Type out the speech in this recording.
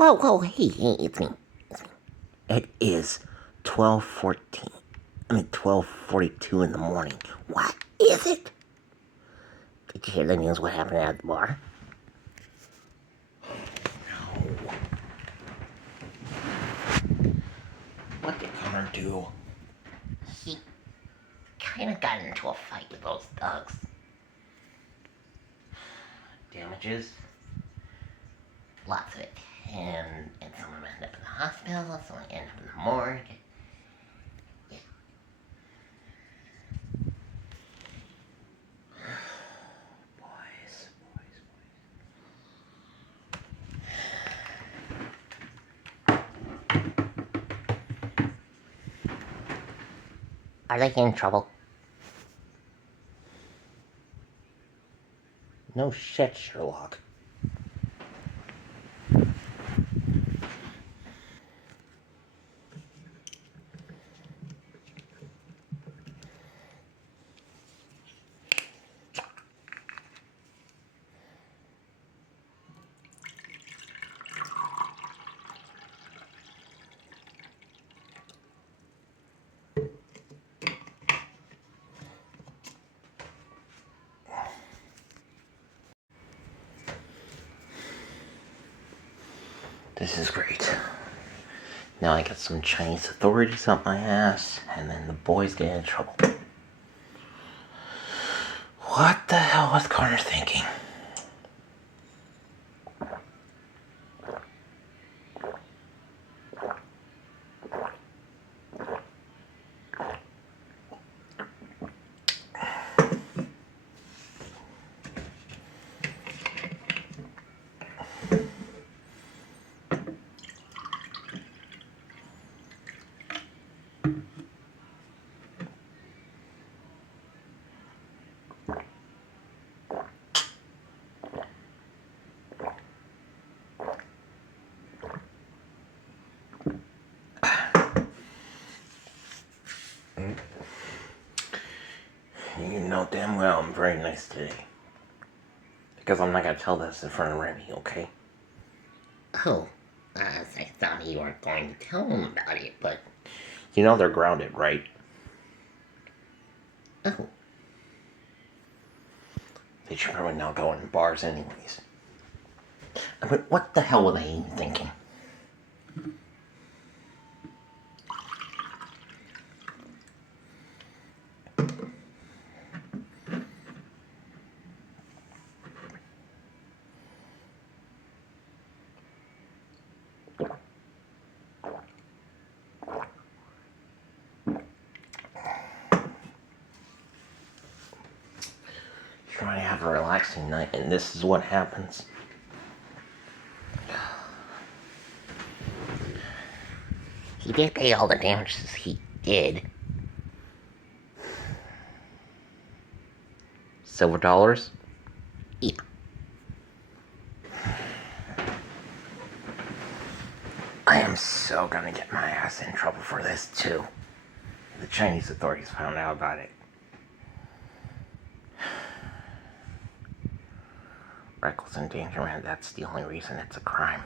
Whoa, hey, it's me. It is 12:14. 12:42 in the morning. What is it? Did you hear the news? What happened at the bar? No. What did Connor do? He kind of got into a fight with those thugs. Damages? Lots of it. And some of them end up in the hospital, some end up in the morgue. Yeah. Boys. Are they in trouble? No shit, Sherlock. This is great. Now I got some Chinese authorities up my ass, and then the boys get in trouble. What the hell was Connor thinking? You know damn well I'm very nice today. Because I'm not gonna tell this in front of Remy, okay? Oh, I thought you weren't going to tell him about it, but... You know they're grounded, right? Oh. They should probably now go in bars anyways. But what the hell were they even thinking? Trying to have a relaxing night, and this is what happens. He did pay all the damages he did. Silver dollars? Yep. I am so gonna get my ass in trouble for this, too. The Chinese authorities found out about it. Reckless endangerment, that's the only reason it's a crime.